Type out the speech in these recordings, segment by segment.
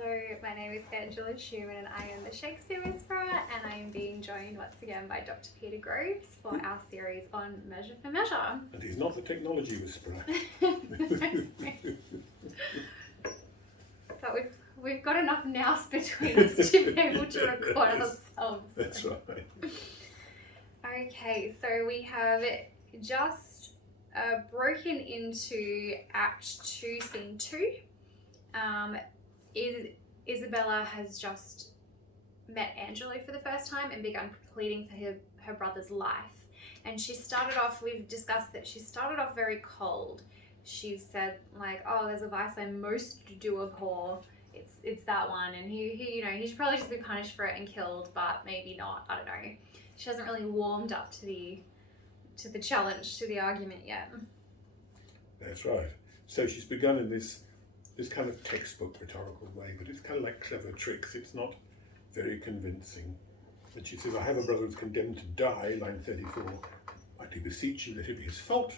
Hello, my name is Angela Schumann and I am the Shakespeare Whisperer, and I am being joined once again by Dr. Peter Groves for our series on Measure for Measure. And he's not the technology whisperer. But we've got enough nous between us to be able to record ourselves. That's right. Okay, so we have just broken into Act 2, Scene 2. Isabella has just met Angelo for the first time and begun pleading for her brother's life. And she started off, we've discussed that she started off very cold. She said like, oh, there's a vice I most do abhor. It's that one. And he should probably just be punished for it and killed, but maybe not. I don't know. She hasn't really warmed up to the challenge, to the argument yet. That's right. So she's begun in this kind of textbook rhetorical way, but it's kind of like clever tricks. It's not very convincing. And she says, I have a brother who's condemned to die, line 34. I do beseech you, let it be his fault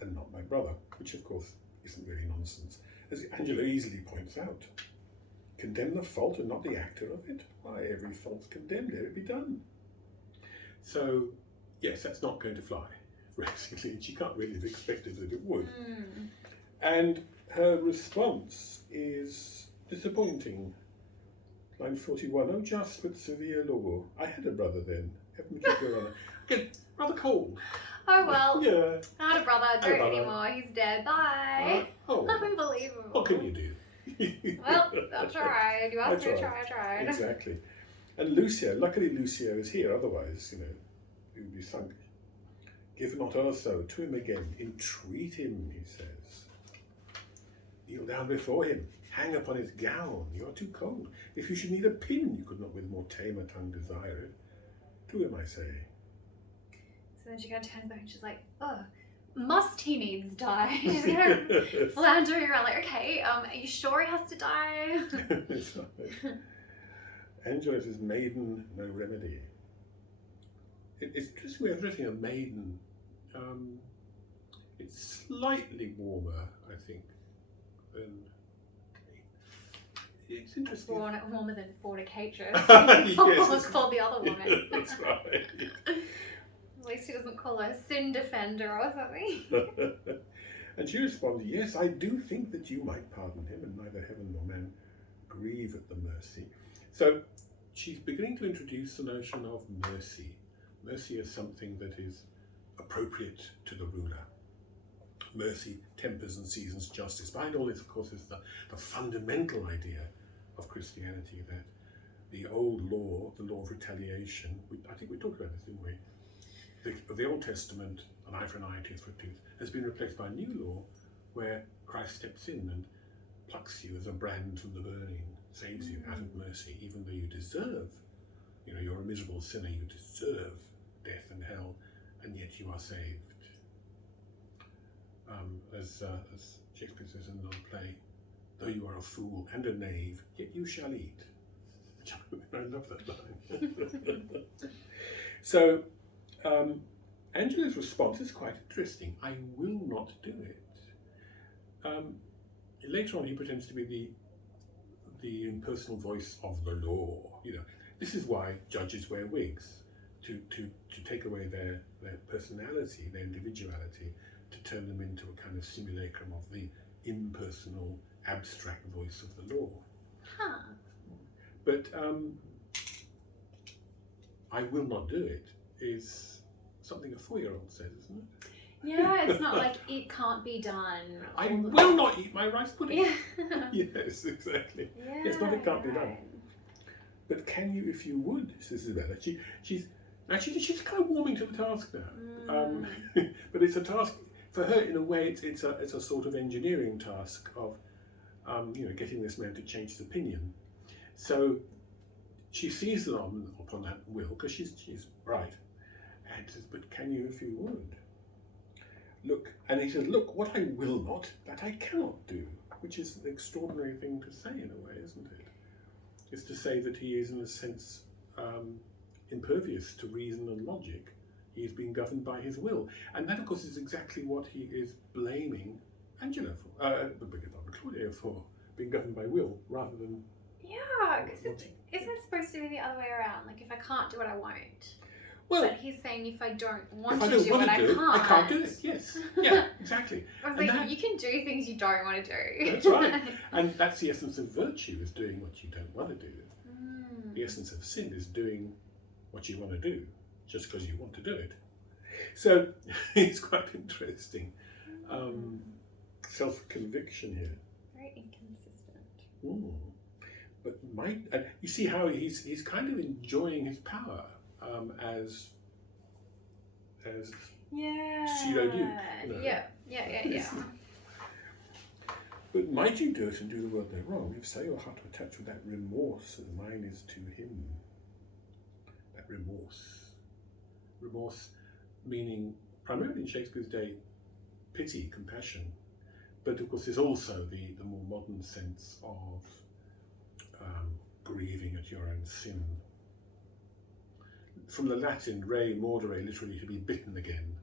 and not my brother, which of course isn't really nonsense. As Angela easily points out, condemn the fault and not the actor of it. Why, every fault's condemned, let it be done. So, yes, that's not going to fly, basically, and she can't really have expected that it would. And her response is disappointing. Line 41, oh just but severe law. I had a brother then. Heaven keep your honour. Again, rather cold. Oh well, Yeah. I had a brother, don't anymore, he's dead, bye. Oh, Unbelievable. what can you do? Well, I tried. You asked me to try, I tried. Exactly. And Lucio, luckily Lucio is here, otherwise, he would be sunk. Give not also to him again, entreat him, he says. Kneel down before him, hang upon his gown, you are too cold. If you should need a pin, you could not with more tamer tongue desire it. To him, I say. So then she kind of turns back and she's like, oh, must he needs die? She's kind of floundering around like, okay, are you sure he has to die? That's right. Angela says, maiden, no remedy. It's interesting way of writing a maiden. It's slightly warmer, I think, than... It's interesting. Warmer than fornicatress. Yes, called the other woman. That's right. At least he doesn't call her a sin defender or something. And she responded, yes, I do think that you might pardon him, and neither heaven nor man grieve at the mercy. So she's beginning to introduce the notion of mercy. Mercy is something that is appropriate to the ruler. Mercy tempers and seasons justice. Behind all this, of course, is the fundamental idea of Christianity, that the old law, the law of retaliation, I think we talked about this, didn't we? The Old Testament, an eye for an eye, tooth for a tooth, has been replaced by a new law where Christ steps in and plucks you as a brand from the burning, saves you out of mercy, even though you deserve, you're a miserable sinner, you deserve death and hell, and yet you are saved. As Shakespeare says in the play, though you are a fool and a knave, yet you shall eat. I love that line. So, Angela's response is quite interesting. I will not do it. Later on, he pretends to be the impersonal voice of the law. This is why judges wear wigs, to take away their personality, their individuality, to turn them into a kind of simulacrum of the impersonal, abstract voice of the law. Huh. But I will not do it is something a 4-year-old says, isn't it? Yeah, it's not like it can't be done. I will not eat my rice pudding. Yeah. Yes, exactly. Yeah, It's not it can't be done. But can you if you would, says Isabella. She's kind of warming to the task now. But it's a task for her, in a way. It's a sort of engineering task of getting this man to change his opinion. So she seizes upon that will, because she's right, and says, but can you if you would? Look, and he says, look, what I will not, that I cannot do, which is an extraordinary thing to say in a way, isn't it? Is to say that he is, in a sense, impervious to reason and logic. He is being governed by his will. And that, of course, is exactly what he is blaming Angela for, Claudia for, being governed by will rather than Yeah, because isn't it supposed to be the other way around? Like, if I can't do it, I won't. Well, but he's saying if I don't want if I to don't do want it, to do it, I can't do can't. it. Yes. Yeah, exactly. I was And like, that- you can do things you don't want to do. That's right. And that's the essence of virtue, is doing what you don't want to do. The essence of sin is doing what you want to do just because you want to do it. So it's quite interesting. Self-conviction here. Very inconsistent. But you see how he's kind of enjoying his power as pseudo-duke. You know? Yeah. But might you do it and do the world no wrong, if so your heart were touched with that remorse as mine is to him? That remorse meaning primarily in Shakespeare's day pity, compassion, but of course there's also the more modern sense of grieving at your own sin. From the Latin re mordere, literally to be bitten again.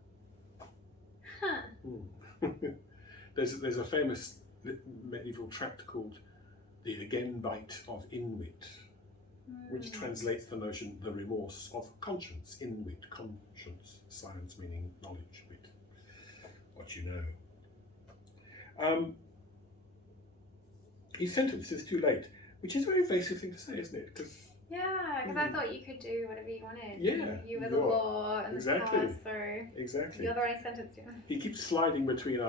There's a famous medieval tract called The Again Bite of Inwit, which translates the notion, the remorse of conscience. Inwit, conscience, science meaning knowledge, wit, what you know. His sentence is too late, which is a very evasive thing to say, isn't it? Because I thought you could do whatever you wanted. Yeah, You were the law and exactly. the power, so exactly. you're the one who sentenced him. He keeps sliding between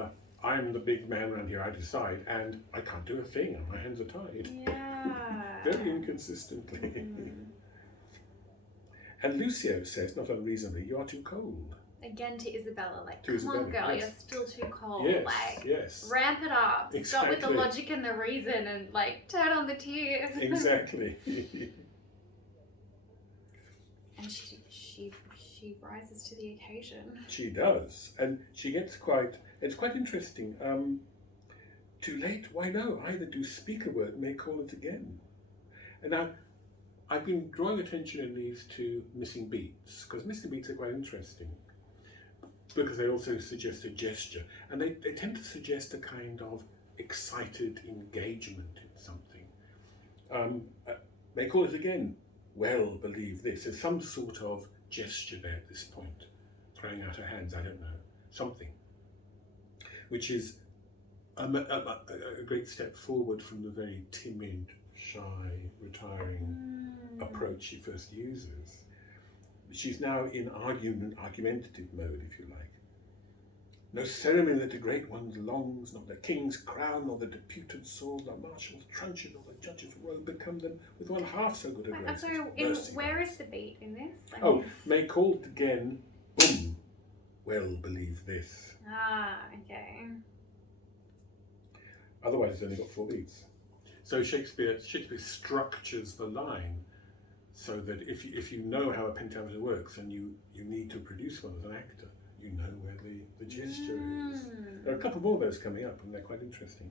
I'm the big man around here, I decide, and I can't do a thing, my hands are tied. Yeah. Very inconsistently. And Lucio says, not unreasonably, you are too cold. Again to Isabella, like, To come Isabella, on girl, yes. you're still too cold. Yes, Like, yes. ramp it up. Stop with the Exactly. logic and the reason and, like, turn on the tears. Exactly. And she rises to the occasion. She does. And she gets it's quite interesting. Too late? Why no, either do speak a word, may call it again. And now, I've been drawing attention in these to missing beats, because missing beats are quite interesting, because they also suggest a gesture, and they tend to suggest a kind of excited engagement in something. They call it again, well, believe this. There's some sort of gesture there at this point, throwing out her hands, I don't know, something, which is a great step forward from the very timid, shy, retiring approach she first uses. She's now in argumentative mode, if you like. No ceremony that the great ones longs, not the king's crown, nor the deputed sword, nor marshal's truncheon, nor the judge's robe become them with one half so good a grace. I'm sorry, where is the beat in this? May call it again, boom, well, believe this. Okay. Otherwise it's only got 4 beats. So Shakespeare structures the line so that if you know how a pentameter works and you need to produce one as an actor, you know where the gesture is. There are a couple more of those coming up, and they're quite interesting.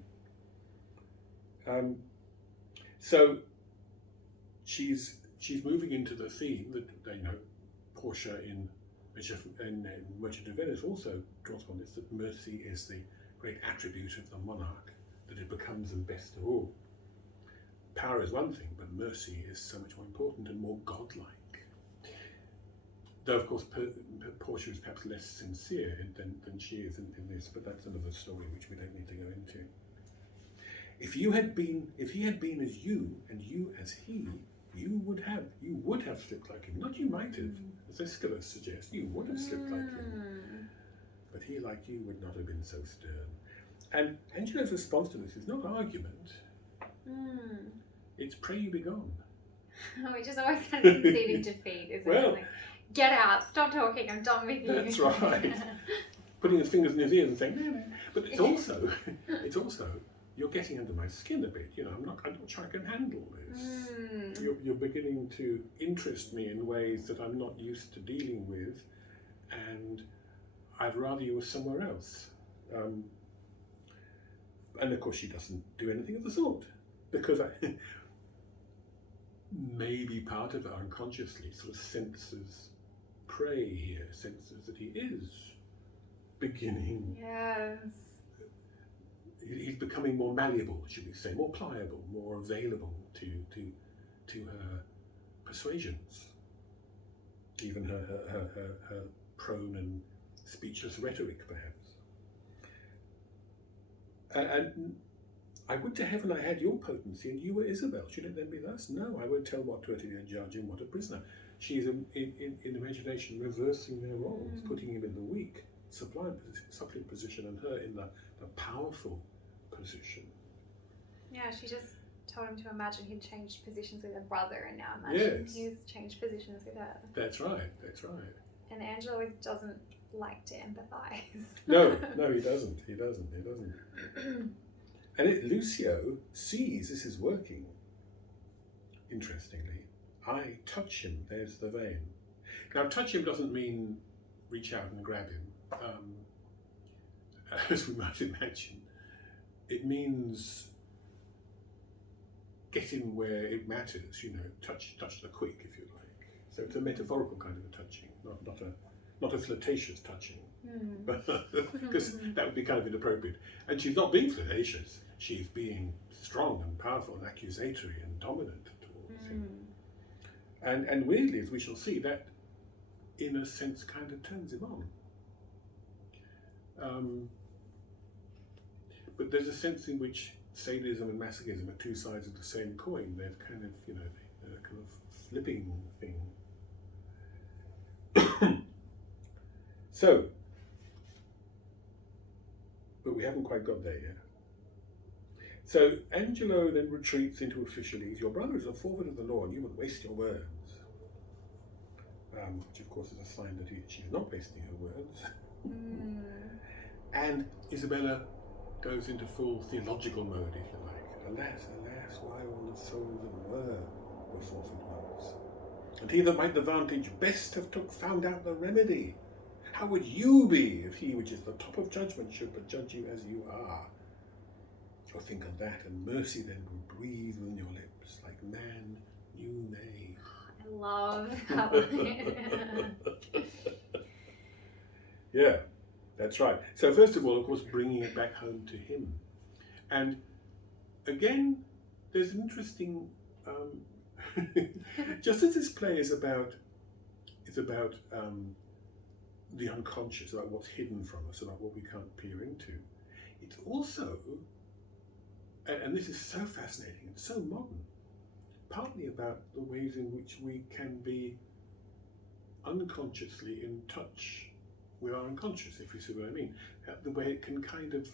So she's moving into the theme that Portia in Merchant of Venice also draws upon this, that mercy is the great attribute of the monarch, that it becomes the best of all. Power is one thing, but mercy is so much more important and more godlike. Though, of course, Portia is perhaps less sincere than she is in this, but that's another story which we don't need to go into. If he had been as you, and you as he, you would have slipped like him. Not you might have, as Aeschylus suggests, you would have slipped like him. But he, like you, would not have been so stern. And Angela's response to this is not argument. It's pray you be gone. Which is always kind of conceding defeat, isn't Well, it? Like, get out, stop talking, I'm done with you. That's right. Putting his fingers in his ears and saying, no. But it's also, you're getting under my skin a bit. I'm not sure I can handle this. You're beginning to interest me in ways that I'm not used to dealing with, and I'd rather you were somewhere else. And of course she doesn't do anything of the sort, because maybe part of her unconsciously sort of senses prey here, senses that he is beginning. Yes. he's becoming more malleable, should we say, more pliable, more available to her persuasions, even her prone and speechless rhetoric, perhaps. And I would to heaven I had your potency, and you were Isabel. Should it then be thus? No, I won't tell what to be a judge and what a prisoner. She is in imagination reversing their roles, putting him in the weak, suppliant position, and her in the powerful position. Yeah, she just told him to imagine he'd changed positions with her brother, and now imagine he's changed positions with her. That's right, that's right. And Angelo always doesn't like to empathise. No, he doesn't. And Lucio sees this is working. Interestingly, I touch him, there's the vein. Now, touch him doesn't mean reach out and grab him, as we might imagine. It means get him where it matters, touch the quick, if you like. So it's a metaphorical kind of a touching, not a flirtatious touching, because that would be kind of inappropriate. And she's not being flirtatious, she's being strong and powerful and accusatory and dominant towards him. And weirdly, as we shall see, that in a sense kind of turns him on. But there's a sense in which sadism and masochism are two sides of the same coin. They're kind of, they're a kind of flipping thing. So, but we haven't quite got there yet. So Angelo then retreats into officialese. Your brother is a forward of the law, and you would waste your words. Which of course is a sign that she's not wasting her words. And Isabella goes into full theological mode, if you like. Alas, why all the souls that were forfeit once? And he that might the vantage best have found out the remedy. How would you be if he, which is the top of judgment, should but judge you as you are? Or think of that, and mercy then would breathe on your lips, like man new made. I love that one. Yeah, that's right. So first of all, of course, bringing it back home to him. And again, there's an interesting, just as this play is about the unconscious, about what's hidden from us, about what we can't peer into, it's also, and this is so fascinating and so modern, partly about the ways in which we can be unconsciously in touch with our unconscious, if you see what I mean. The way it can kind of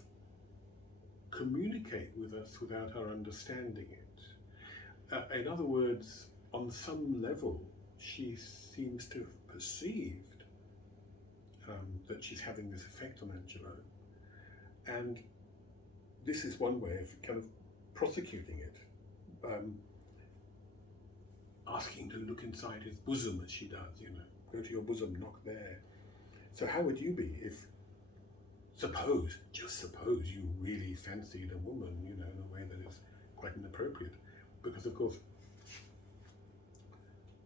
communicate with us without our understanding it. In other words, on some level, she seems to have perceived that she's having this effect on Angelo. And this is one way of kind of prosecuting it. Asking to look inside his bosom as she does, go to your bosom, knock there. So how would you be if, just suppose you really fancied a woman, in a way that is quite inappropriate? Because of course,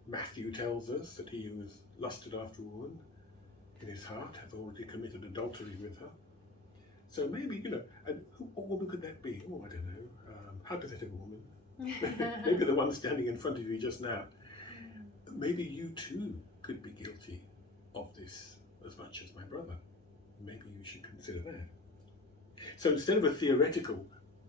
Matthew tells us that he who has lusted after a woman in his heart hath already committed adultery with her. So maybe, and what woman could that be? Oh, I don't know, hypothetical woman. Maybe the one standing in front of you just now. Maybe you too could be guilty of this as much as my brother. Maybe you should consider that. So instead of a theoretical,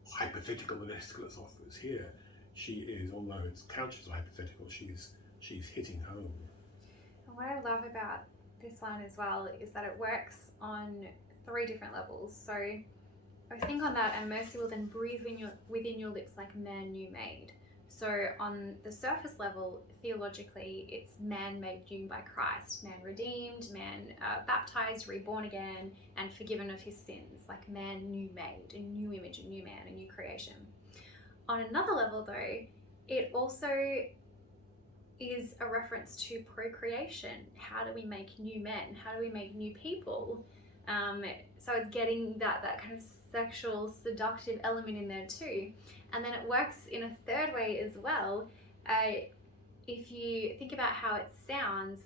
hypothetical and Aeschylus offers here, she is, although it's couched as hypothetical, she's hitting home. And what I love about this line as well is that it works on 3 different levels. So I think on that, and mercy will then breathe within your lips like man new made. So on the surface level, theologically, it's man made new by Christ, man redeemed, man baptized, reborn again, and forgiven of his sins, like man new made, a new image, a new man, a new creation. On another level though, it also is a reference to procreation. How do we make new men? How do we make new people? So it's getting that kind of sexual seductive element in there too. And then it works in a third way as well. If you think about how it sounds,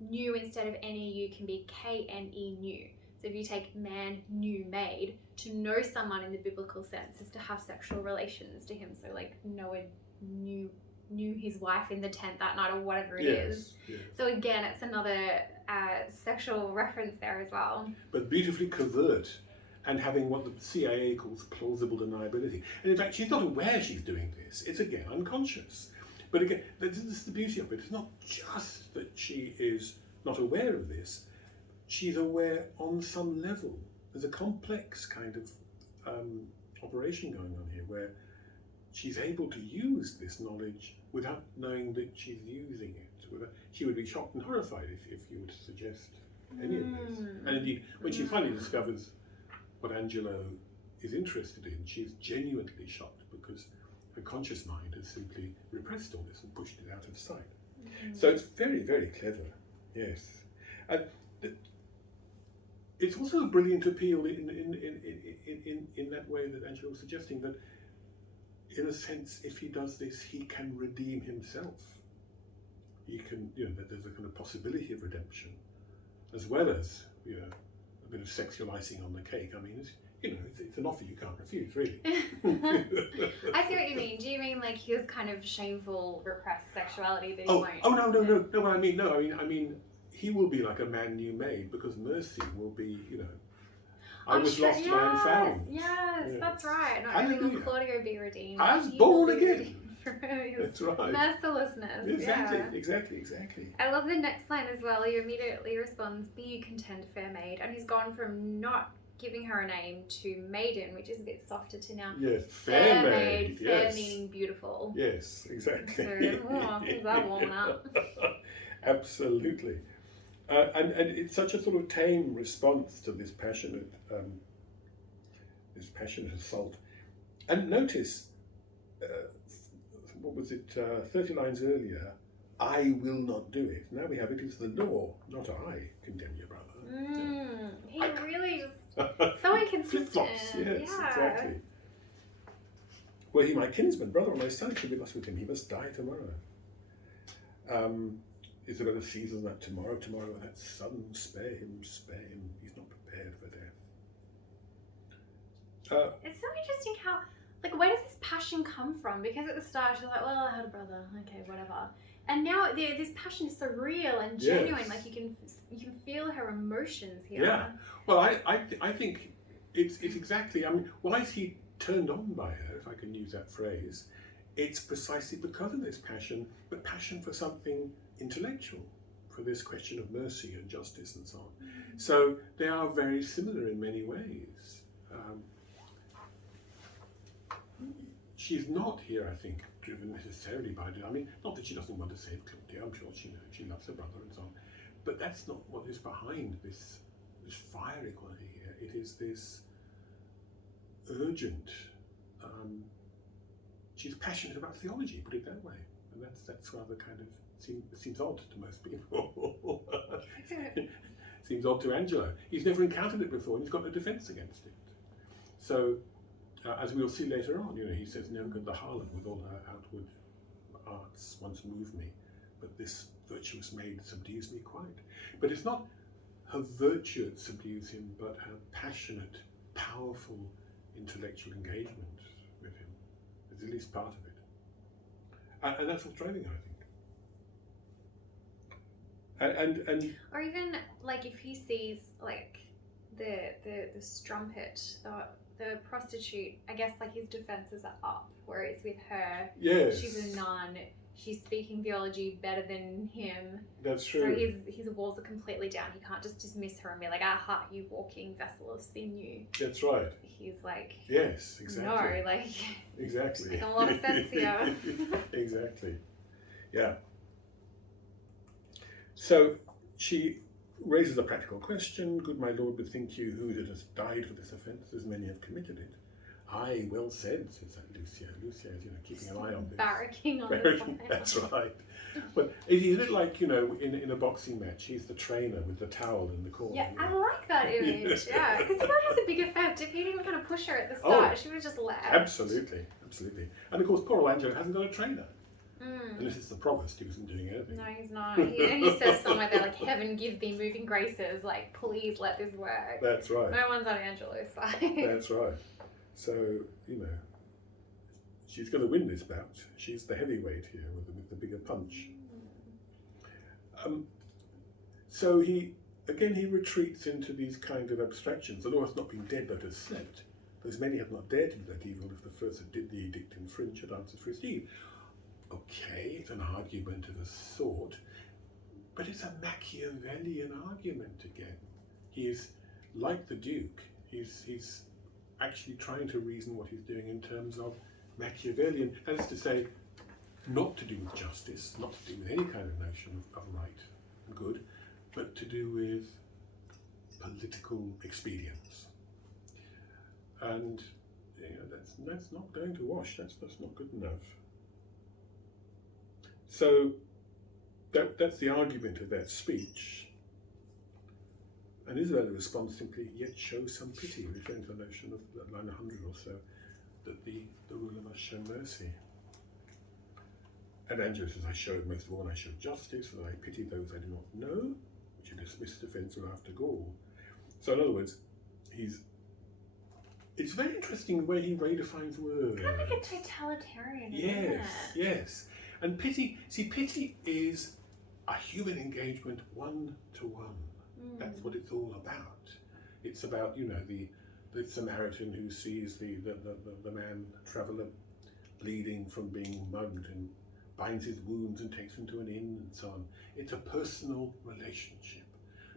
new instead of NEU can be KNE new. So So if you take man, new, made, to know someone in the biblical sense is to have sexual relations to him. So like Noah knew his wife in the tent that night or whatever it is. Yes. So again, it's another sexual reference there as well. But beautifully covert and having what the CIA calls plausible deniability. And in fact, she's not aware she's doing this. It's again unconscious. But again, this is the beauty of it. It's not just that she is not aware of this. She's aware on some level. There's a complex kind of operation going on here where she's able to use this knowledge without knowing that she's using it. She would be shocked and horrified if you were to suggest any of this. And indeed, when she finally discovers what Angelo is interested in, she's genuinely shocked because her conscious mind has simply repressed all this and pushed it out of sight. So it's very, very clever, yes. And it's also a brilliant appeal in that way that Angelo was suggesting, that in a sense, if he does this, he can redeem himself. He can, that there's a kind of possibility of redemption, as well as, a bit of sexual icing on the cake. I mean, it's an offer you can't refuse, really. I see what you mean. Do you mean like his kind of shameful, repressed sexuality that he won't? No. I mean, he will be like a man new made, because Mercy will be, I was lost, but I am found. Yes, that's right. Not only will Claudio be redeemed, I was born again. That's right. Mercilessness. Exactly. I love the next line as well. He immediately responds, "Be you content, fair maid," and he's gone from not giving her a name to maiden, which is a bit softer, to now yes, fair maid. Fair Yes. meaning beautiful. Yes, exactly. So, things are warming up. Absolutely. And it's such a sort of tame response to this passionate assault. And notice, what was it, 30 lines earlier, I will not do it. Now we have it is the law, not I, condemn your brother. He really just, so inconsistent. Flip-flops, yes, exactly. Were he my kinsman, brother, or my son should be thus with him, he must die tomorrow. Isabella seizes that tomorrow, that son, spare him, he's not prepared for death. It's so interesting how, like, where does this passion come from? Because at the start she's like, well, I had a brother, okay, whatever. And now this passion is so real and genuine. Yes. Like you can feel her emotions here. Yeah. Well, I think it's exactly. I mean, why is he turned on by her, if I can use that phrase? It's precisely because of this passion, but passion for something intellectual, for this question of mercy and justice and so on. So they are very similar in many ways. She's not here, I think, driven necessarily by it. I mean, not that she doesn't want to save Claudia. I'm sure she loves her brother and so on. But that's not what is behind this fiery quality here. It is this urgent. She's passionate about theology, put it that way, and that's rather kind of seems odd to most people. Seems odd to Angelo. He's never encountered it before, and he's got no defence against it. So. As we'll see later on, he says, never could the harlot with all her outward arts once move me, but this virtuous maid subdues me quite. But it's not her virtue that subdues him, but her passionate, powerful intellectual engagement with him. It's at least part of it. And that's what's driving her, I think. And or even, like, if he sees, like, the strumpet, the prostitute, I guess, like, his defences are up, whereas with her, yes, she's a nun, she's speaking theology better than him. That's true. So his walls are completely down. He can't just dismiss her and be like, aha, you walking vessel of sinew. That's right. He's like, yes, exactly. No, like, exactly. Making a lot of sense here. Exactly. Yeah. So she raises a practical question. Good my lord, bethink you who that has died for this offence, as many have committed it. Aye, well said, says that Lucia. Lucia is, keeping an eye on this. Barracking on this. That's right. But is it like, in a boxing match, he's the trainer with the towel in the corner? Yeah, I like that image, yeah. Because it really has a big effect. If he didn't kind of push her at the start, she would have just left. Absolutely. And of course, poor Angelo hasn't got a trainer. Unless it's the provost who isn't doing anything. No, he's not. He says somewhere there, like, heaven give thee moving graces, like, please let this work. That's right. No one's on Angelo's side. That's right. So, you know, she's going to win this bout. She's the heavyweight here with the bigger punch. So he retreats into these kind of abstractions. The law has not been dead, but has slept. Those many have not dared to do that evil if the first that did the edict infringe had answered for his deed. Okay, it's an argument of a sort, but it's a Machiavellian argument again. He is like the Duke. He's actually trying to reason what he's doing in terms of Machiavellian, that is to say, not to do with justice, not to do with any kind of notion of right and good, but to do with political expedience. And you know, that's not going to wash. That's not good enough. So that's the argument of that speech. And Isabella responds simply, yet show some pity, referring to the notion of line 100 or so, that the ruler must show mercy. And Angelo says, I showed most of all, and I showed justice, and I pity those I do not know, which a dismissed offence will after gall. So in other words, it's very interesting the way he redefines words. Kind of like a totalitarian, isn't it? Yes. And pity is a human engagement one-to-one. That's what it's all about. It's about, you know, the Samaritan who sees the man traveller bleeding from being mugged and binds his wounds and takes him to an inn and so on. It's a personal relationship.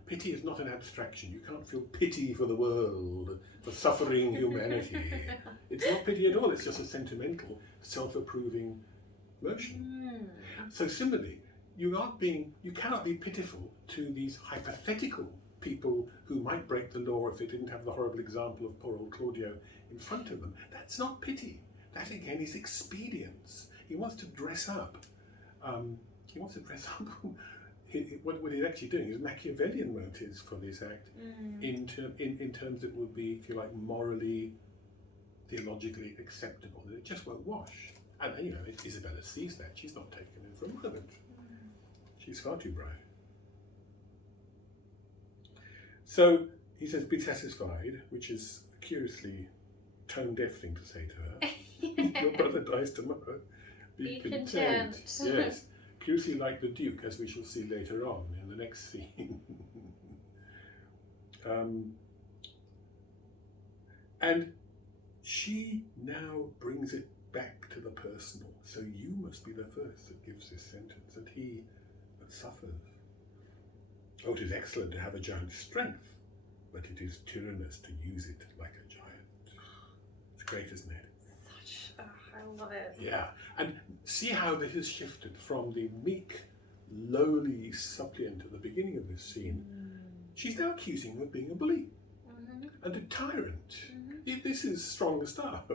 Pity is not an abstraction. You can't feel pity for the world, for suffering humanity. It's not pity at all. It's just a sentimental, self-approving motion. So similarly, you cannot be pitiful to these hypothetical people who might break the law if they didn't have the horrible example of poor old Claudio in front of them. That's not pity. That again is expedience. He wants to dress up. What he's actually doing is Machiavellian motives for this act in terms that would be, if you like, morally, theologically acceptable. That it just won't wash. And you know, Isabella sees that. She's not taken in for a moment. She's far too bright. So he says, be satisfied, which is a curiously tone-deaf thing to say to her. Your brother dies tomorrow. Be content. Yes. Curiously like the Duke, as we shall see later on in the next scene. And she now brings it back to the personal. So you must be the first that gives this sentence, and he that suffers. Oh, it is excellent to have a giant's strength, but it is tyrannous to use it like a giant. It's great, isn't it? I love it. Yeah, and see how this has shifted from the meek, lowly suppliant at the beginning of this scene. She's now accusing him of being a bully and a tyrant. This is strong stuff.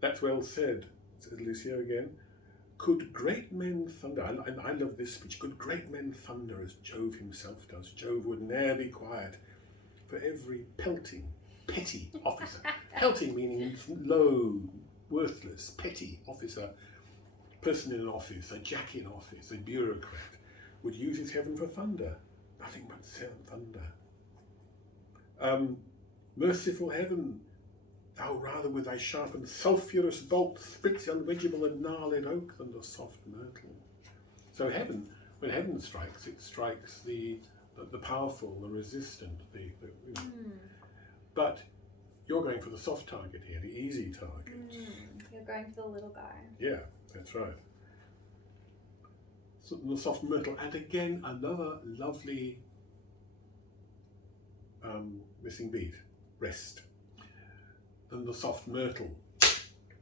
That's well said, says Lucio again. Could great men thunder, I love this speech, could great men thunder as Jove himself does, Jove would ne'er be quiet, for every pelting, petty officer, pelting meaning low, worthless, petty officer, person in an office, a jack in office, a bureaucrat, would use his heaven for thunder, nothing but thunder. Merciful heaven, thou rather with thy sharp and sulphurous bolt splits the unwedgeable and gnarled oak than the soft myrtle. So heaven, when heaven strikes, it strikes the powerful, the resistant, But you're going for the soft target here, the easy target. You're going for the little guy. Yeah, that's right. So the soft myrtle, and again another lovely missing beat, rest. Than the soft myrtle,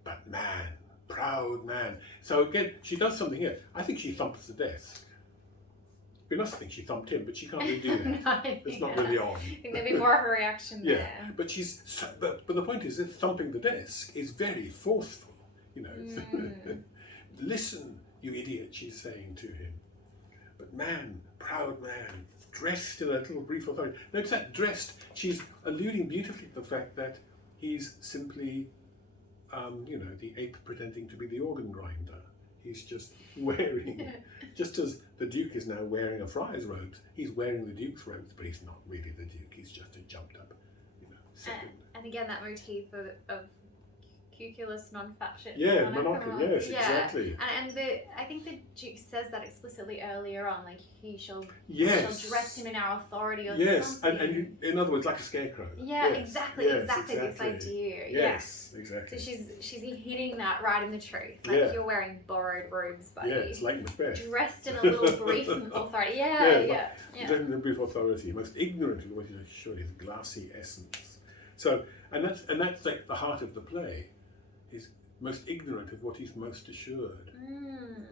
but man, proud man. So again, she does something here. I think she thumps the desk. We must think she thumped him, but she can't really do that. No, it's not really on. I think there'd be more of a reaction there. But but the point is that thumping the desk is very forceful. You know, listen, you idiot, she's saying to him. But man, proud man, dressed in a little brief authority. Notice that dressed, she's alluding beautifully to the fact that he's simply the ape pretending to be the organ grinder. He's just wearing, just as the Duke is now wearing a friar's robes, he's wearing the Duke's robes, but he's not really the Duke. He's just a jumped up, second. And again, that motif of cuculus non-facit. Yeah, monarchic. Yes, exactly. And I think the Duke says that explicitly earlier on, like he shall dress him in our authority or something. Yes, and in other words, like a scarecrow. Yeah, exactly this idea. Yes, exactly. So she's hitting that right in the truth. Like you're wearing borrowed robes, buddy. Yeah, it's like Macbeth. Dressed in a little brief authority. Yeah. Dressed in a brief authority, most ignorant of what he should, his glassy essence. So, and that's like the heart of the play. He's most ignorant of what he's most assured,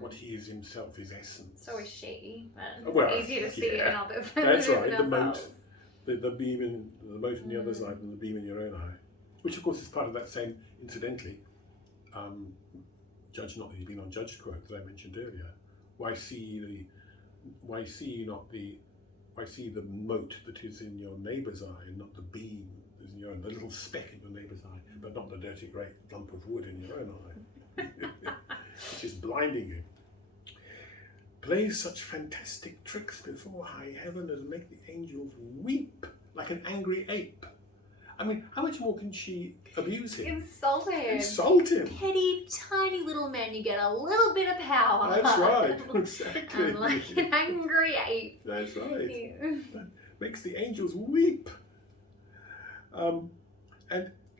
what he is himself, his essence. So is she, but well, it's easy to see it in others. That's right, the mote in the other's eye and the beam in your own eye, which of course is part of that same, incidentally, judge not that you've been unjudged quote that I mentioned earlier. Why see the mote that is in your neighbour's eye and not the beam that's in your own, the little speck in your neighbour's eye, but not the dirty great lump of wood in your own eye, which is blinding you. Plays such fantastic tricks before high heaven as make the angels weep like an angry ape. I mean, how much more can she abuse him? Insult him. Petty, tiny little man, you get a little bit of power. That's right, exactly. Like an angry ape. That's right. That makes the angels weep. And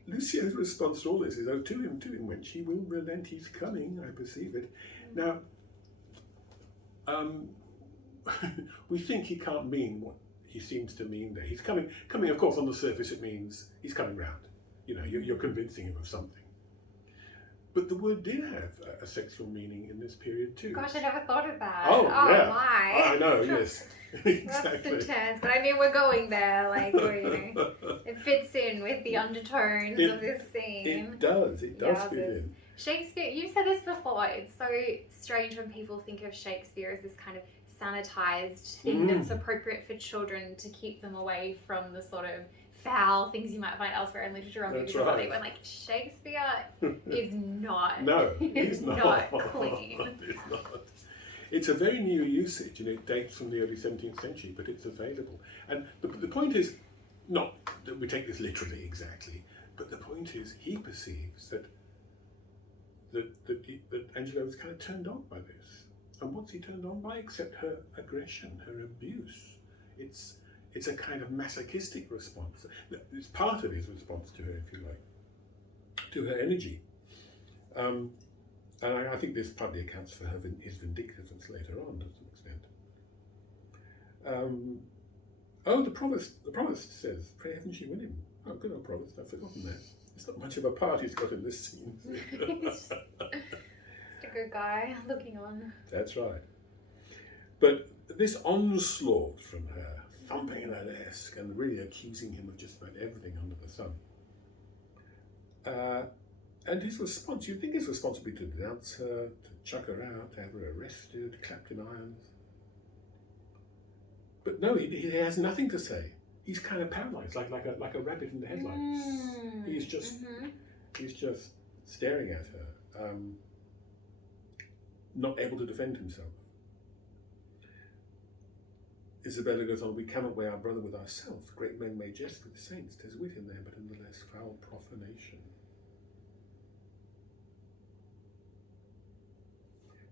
Lucio's response to all this is, to him, wench, he will relent, he's coming, I perceive it. Now, we think he can't mean what he seems to mean there. He's coming, of course, on the surface it means he's coming round. You're convincing him of something. But the word did have a sexual meaning in this period too. Gosh, I never thought of that. Oh yeah. My. I know, yes. Exactly. That's intense, but I mean, we're going there, like, it fits in with the undertones of this scene. It does fit in. Shakespeare, you've said this before, it's so strange when people think of Shakespeare as this kind of sanitized thing that's appropriate for children to keep them away from the sort of foul things you might find elsewhere in literature or movies. Right. When like Shakespeare is not. No, he's not clean. It's not. It's a very new usage, and it dates from the early 17th century, but it's available. And the point is, not that we take this literally exactly, but the point is he perceives that Angela was kind of turned on by this. And what's he turned on by except her aggression, her abuse? It's a kind of masochistic response. It's part of his response to her, if you like, to her energy. And I think this partly accounts for his vindictiveness later on, to some extent. The provost says, pray heaven she win him. Oh, good old provost, I've forgotten that. It's not much of a part he's got in this scene. Just a good guy looking on. That's right. But this onslaught from her, thumping her desk and really accusing him of just about everything under the sun. And his response, you'd think his response would be to denounce her, to chuck her out, to have her arrested, clapped in irons. But no, he has nothing to say. He's kind of paralyzed, like a rabbit in the headlights. He's just staring at her, not able to defend himself. Isabella goes on, we cannot weigh our brother with ourselves. Great men may jest with saints, 'tis wit in them, but in the less foul profanation.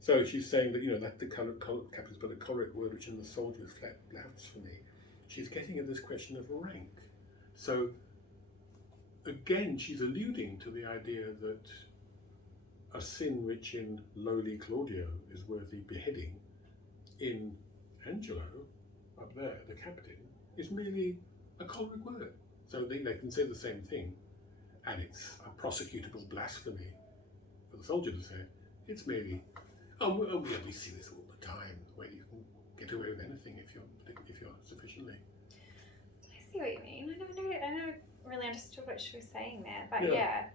So she's saying that, that the captain's but a choleric word which in the soldiers blasphemy. She's getting at this question of rank. So again, she's alluding to the idea that a sin which in lowly Claudio is worthy beheading, in Angelo, up there, the captain, is merely a choleric word. So they can say the same thing, and it's a prosecutable blasphemy for the soldier to say. It's merely, we see this all the time, where you can get away with anything if you're sufficiently. I see what you mean. I never really understood what she was saying there, but yeah.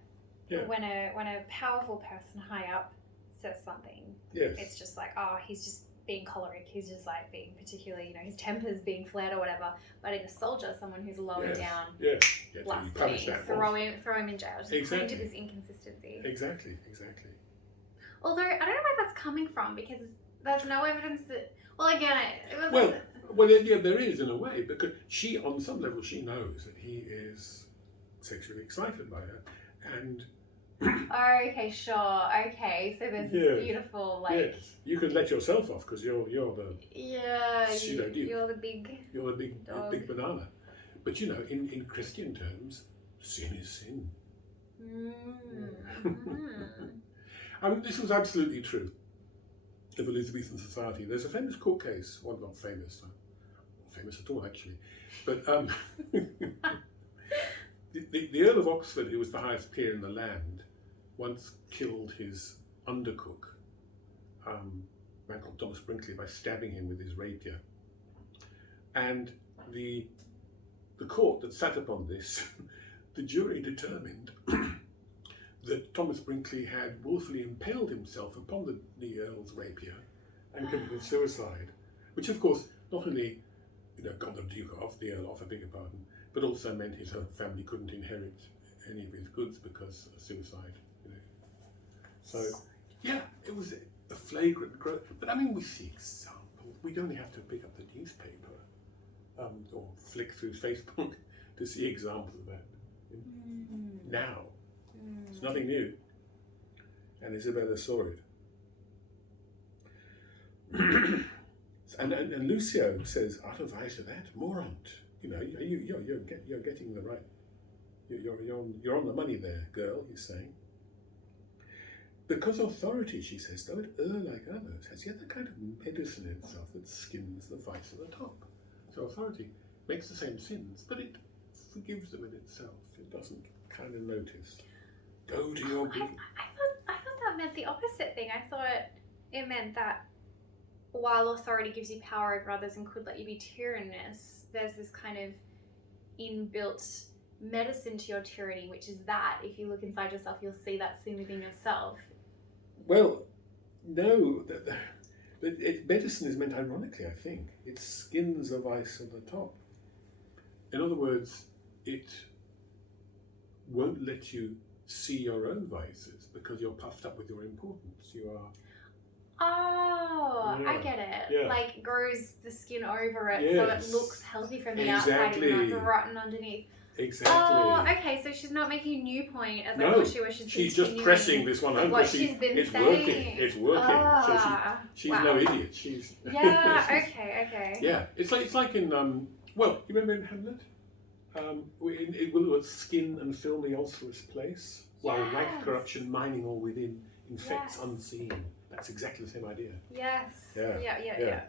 When a powerful person high up says something, yes. It's just like, he's just being choleric. He's just like being particularly, you know, his temper's being flared or whatever. But in a soldier, someone who's lower Yes. down, Yes. Yes. So you punish blasphemy, that throw him in jail. Just Exactly. point to this inconsistency. Exactly. Although I don't know where that's coming from, because there's no evidence that. Well, again, Yeah, there is in a way, because she, on some level, she knows that he is sexually excited by her, and Oh, okay, sure. Okay, so there's Yes. this beautiful, like, yes, you can let yourself off because you're the yeah, You know, you're the big. Dog. big banana. But you know, in Christian terms, sin is sin. I mean, this was absolutely true of Elizabethan society. There's a famous court case, well, not famous at all actually, but the Earl of Oxford, who was the highest peer in the land, once killed his undercook, a man called Thomas Brinkley, by stabbing him with his rapier. And the court that sat upon this, the jury determined that Thomas Brinkley had wilfully impaled himself upon the Earl's rapier and committed suicide, which of course not only got the Earl off, I beg your pardon, but also meant his whole family couldn't inherit any of his goods because of suicide. So yeah, it was a flagrant growth. But I mean, we see examples. We only have to pick up the newspaper or flick through Facebook to see examples of that. Now, it's nothing new, and Isabella saw it. and Lucio says, "Out of eyes to that, morant. You're getting the right. You're on the money there, girl." He's saying. Because authority, she says, though it err like others, has yet the kind of medicine in itself that skins the vice at the top. So authority makes the same sins, but it forgives them in itself. It doesn't kind of notice. Go to your good. I thought that meant the opposite thing. I thought it meant that while authority gives you power over others and could let you be tyrannous, there's this kind of inbuilt medicine to your tyranny, which is that if you look inside yourself, you'll see that sin within yourself. Well, no, medicine is meant ironically, I think. It skins the vice at the top. In other words, it won't let you see your own vices because you're puffed up with your importance. You are. Oh, Yeah. I get it. Yeah. Like grows the skin over it, Yes. so it looks healthy from the outside, Exactly. even though it's rotten underneath. Exactly. Oh, okay. So she's not making a new point as I No, thought she was. she's just pressing this one home what because she's been it's saying. working. It's working. So she's wow. no idiot. She's Yeah. Okay. Yeah. It's like in well, you remember in Hamlet, it will skin and fill the ulcerous place, while rank Yes. corruption mining all within infects Yes. unseen. That's exactly the same idea. Yes. Yeah. Yeah.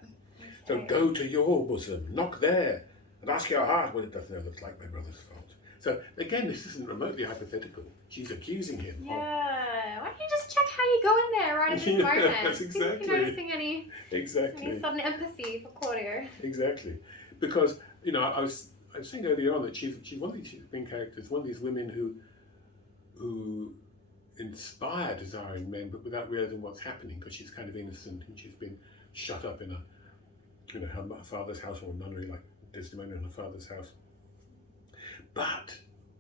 So Okay. go to your bosom, knock there, and ask your heart what it doth know that's like my brother's fault. So again, this isn't remotely hypothetical. She's accusing him of. Yeah. Why don't you just check how you go in there right at this Yeah, moment? that's See if exactly. you're noticing any Exactly. sudden empathy for Claudio. Exactly. Because, I was saying earlier on that she's one of these main characters, one of these women who inspire desire in men, but without realizing what's happening, because she's kind of innocent and she's been shut up in her father's house, or a nunnery like Desdemona in her father's house. But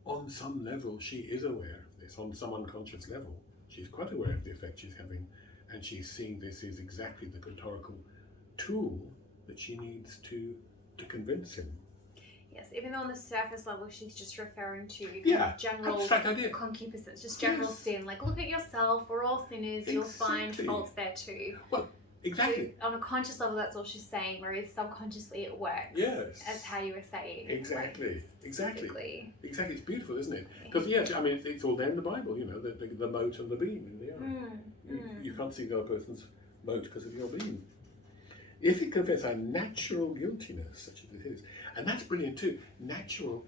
on some level, she is aware of this. On some unconscious level, she's quite aware of the effect she's having, and she's seeing this as exactly the rhetorical tool that she needs to convince him. Yes, even though on the surface level she's just referring to general abstract idea. concupiscence, just general sin. Like, look at yourself, we're all sinners, you'll find Exactly. faults there too. Well, exactly. So on a conscious level, that's all she's saying, whereas subconsciously it works. Yes. As how you were saying. Exactly. Like, Exactly. Exactly. It's beautiful, isn't it? Because it's all there in the Bible. The mote and the beam in the eye. You can't see the other person's mote because of your beam. If it confess our natural guiltiness, such as it is, and that's brilliant too. Natural.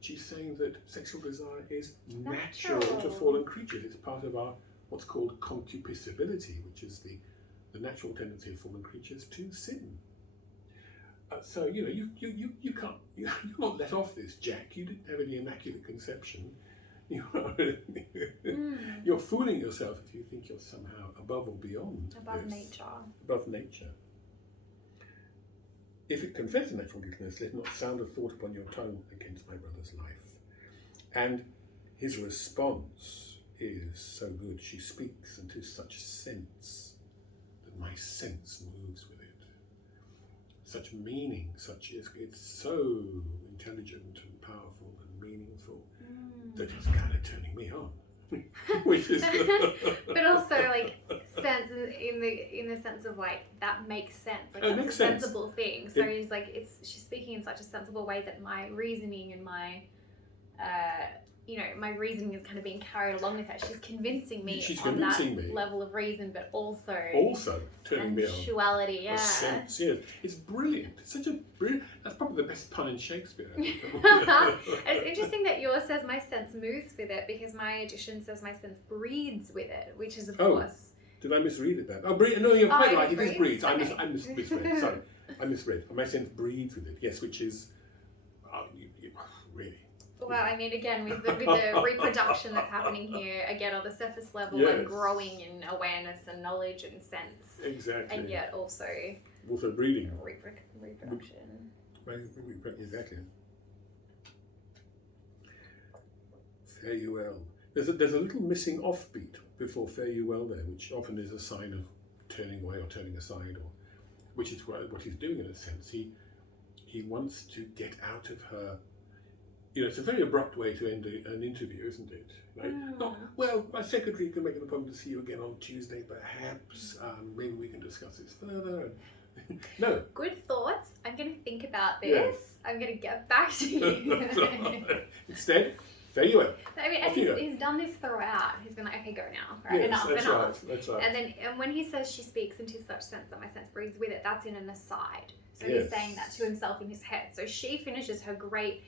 She's saying that sexual desire is natural to fallen creatures. It's part of our what's called concupiscibility, which is the natural tendency of fallen creatures to sin. So you can't you're not let off this, Jack. You didn't have any immaculate conception. You're fooling yourself if you think you're somehow above or beyond Above this. nature. Above nature. If it confess a natural guiltiness, let not sound a thought upon your tongue against my brother's life. And his response is so good. She speaks unto such sense that my sense moves with it. Such meaning, it's so intelligent and powerful and meaningful that it's kind of turning me on. Which is but also like sense in the sense of like that makes sense, like it that's makes a sense. sensible thing. So he's like, she's speaking in such a sensible way that my reasoning and my my reasoning is kind of being carried along with her. She's convincing me on that level of reason, but also turning me on. Sensuality, yeah. A sense, yes. It's brilliant. It's such a brilliant. That's probably the best pun in Shakespeare. It's interesting that yours says my sense moves with it, because my edition says my sense breeds with it, which is of course. Did I misread it then? No, you're quite right. It is breeds. Okay. I misread. Sorry, I misread. My sense breeds with it. Yes, which is really. Well, I mean, again, with the reproduction that's happening here, again, on the surface level, and growing in awareness and knowledge and sense. Exactly. And yet also breeding. Reproduction. Exactly. Fare you well. There's a little missing offbeat before fare you well there, which often is a sign of turning away or turning aside, or which is what he's doing in a sense. He wants to get out of her. It's a very abrupt way to end an interview, isn't it? Like, well, my secretary can make an appointment to see you again on Tuesday, perhaps. Maybe we can discuss this further. No. Good thoughts. I'm going to think about this. Yes. I'm going to get back to you. Instead, there you are. I mean, and he's done this throughout. He's been like, okay, go now. Right, yes, enough. That's right. And when he says she speaks into such sense that my sense breeds with it, that's in an aside. So he's saying that to himself in his head. So she finishes her great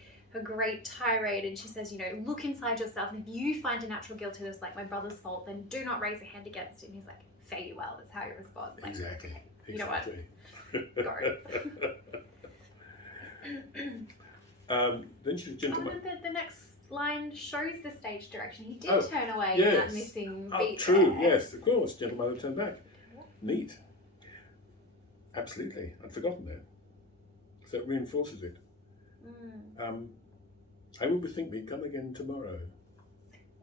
tirade, and she says, look inside yourself, and if you find a natural guilt in this like my brother's fault, then do not raise a hand against it. And he's like, fare you well. That's how he responds. Like, exactly. You know what? Go. Then she's gentleman. The next line shows the stage direction. He did turn away in that missing beat. True, there. yes, of course. Gentleman will turn back. Neat. Absolutely. I'd forgotten that. So it reinforces it. I will bethink me, come again tomorrow.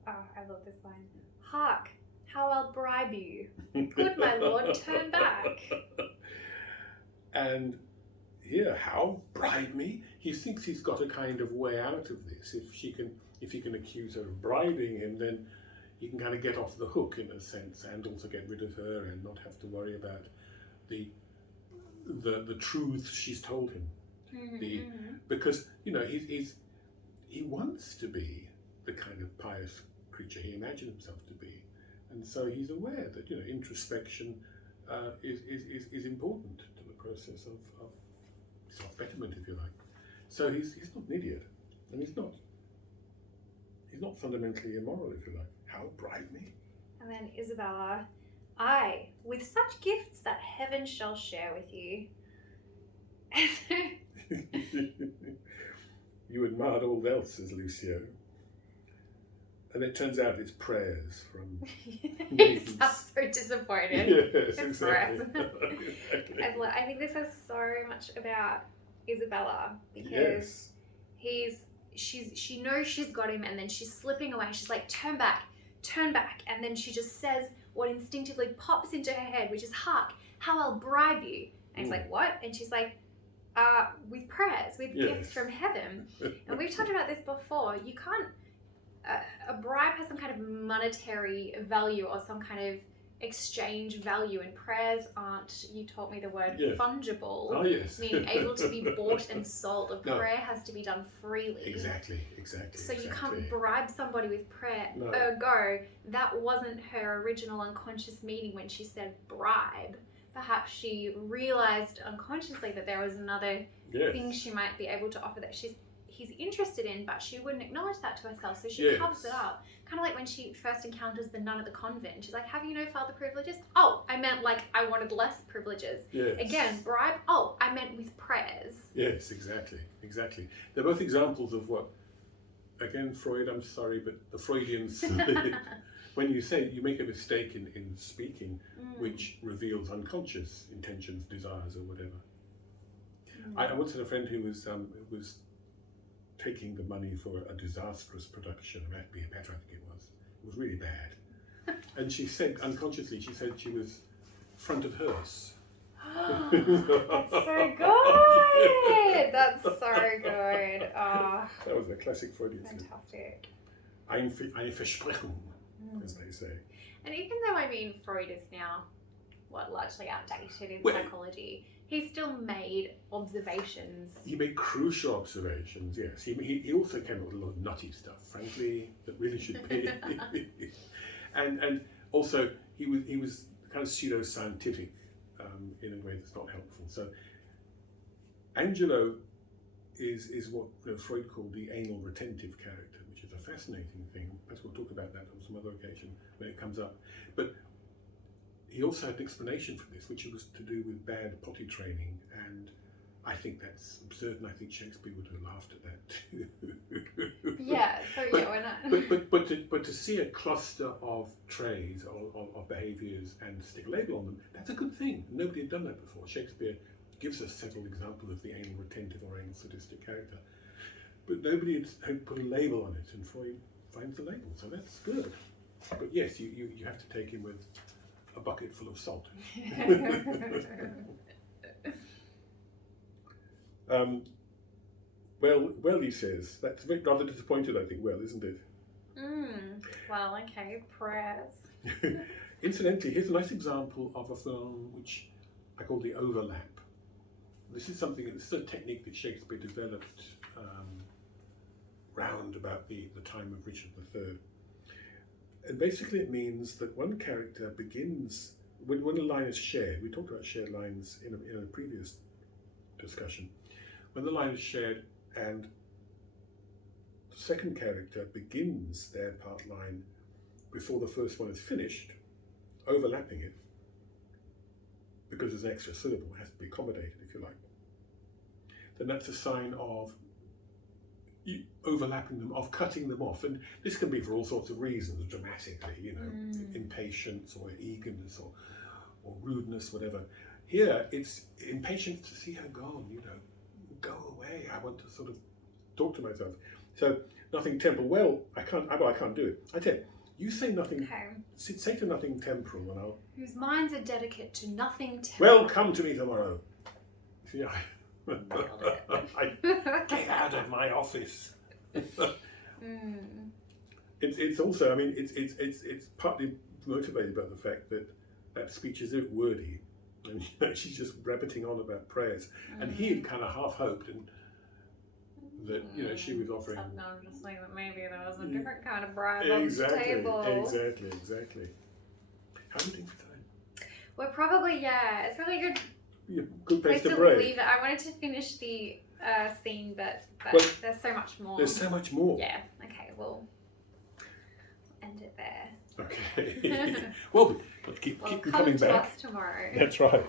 Oh, I love this line. Hark, how I'll bribe you. Good, my lord, turn back. And here, how bribe me? He thinks he's got a kind of way out of this. If he can accuse her of bribing him, then he can kind of get off the hook in a sense, and also get rid of her and not have to worry about the truth she's told him. Because he wants to be the kind of pious creature he imagined himself to be, and so he's aware that introspection is important to the process of self-betterment, if you like. So he's not an idiot, and he's not fundamentally immoral, if you like. How bribe me? And then Isabella, I, with such gifts that heaven shall share with you. You admired all else, says Lucio. And it turns out it's prayers from He sounds so disappointed. Yes, exactly. And I think this says so much about Isabella, because she knows she's got him, and then she's slipping away. She's like, turn back, and then she just says what instinctively pops into her head, which is, hark, how I'll bribe you. And he's like, what? And she's like, with prayers, with gifts from heaven. And we've talked about this before. You can't, a bribe has some kind of monetary value or some kind of exchange value, and prayers aren't, you taught me the word, fungible. Oh, yes. Meaning able to be bought and sold. A prayer has to be done freely. Exactly. So you can't bribe somebody with prayer. No. Ergo, that wasn't her original unconscious meaning when she said bribe. Perhaps she realized unconsciously that there was another thing she might be able to offer that he's interested in, but she wouldn't acknowledge that to herself, so she covers it up. Kind of like when she first encounters the nun at the convent. She's like, have you no further privileges? Oh, I meant like I wanted less privileges. Yes. Again, bribe. Oh, I meant with prayers. Yes, exactly. They're both examples of what again, Freud, I'm sorry, but the Freudian slip, when you say you make a mistake in speaking, which reveals unconscious intentions, desires, or whatever. I once had a friend who was taking the money for a disastrous production of At Be a Pet, I think it was. It was really bad. And she said, unconsciously, she said she was front of hearse. That's so good. That's so good. Oh, That was a classic Freudian slip. fantastic. Eine Versprechung, as they say. And even though, I mean, Freud is now, largely outdated in Well, psychology, he still made observations. He made crucial observations, yes. He also came up with a lot of nutty stuff, frankly, that really should be. and also, he was kind of pseudo-scientific in a way that's not helpful. So, Angelo is what Freud called the anal retentive character, which is a fascinating thing. Perhaps we'll talk about that on some other occasion when it comes up. But he also had an explanation for this, which was to do with bad potty training, and I think that's absurd, and I think Shakespeare would have laughed at that too. Yeah, so yeah, we're not. But to see a cluster of traits or behaviours and stick a label on them, that's a good thing. Nobody had done that before. Shakespeare gives us several examples of the anal retentive or anal sadistic character, but nobody had put a label on it, and Freud finds the label, so that's good. But yes, you have to take him with a bucket full of salt. Well, he says, that's a bit rather disappointed, I think, well, isn't it? Well, okay, prayers. Incidentally, here's a nice example of a film which I call the overlap. This is a technique that Shakespeare developed round about the time of Richard III. And basically it means that one character begins, when a line is shared, we talked about shared lines in a previous discussion, when the line is shared and the second character begins their part line before the first one is finished, overlapping it, because there's an extra syllable, it has to be accommodated, if you like, then that's a sign of overlapping them, of cutting them off. And this can be for all sorts of reasons, dramatically, impatience or eagerness or rudeness, whatever. Here, it's impatience to see her gone, go away. I want to sort of talk to myself. So, nothing temporal. Well, I can't do it. I tell you, you say nothing, say to nothing temporal, and I'll... Whose minds are dedicated to nothing temporal. Well, come to me tomorrow. See, Nailed it. Get out of my office. It's also, I mean, it's partly motivated by the fact that speech is a bit wordy, and she's just rabbiting on about prayers, and he had kind of half hoped that she was offering subconsciously that maybe there was a different kind of bribe on the table. Exactly. How are you doing for time? We're probably it's probably a good place to leave break. it. I wanted to finish the scene, but Well, there's so much more. There's so much more. Yeah. Okay. We'll end it there. Okay. Well, keep Well, coming come to back. us tomorrow. That's right.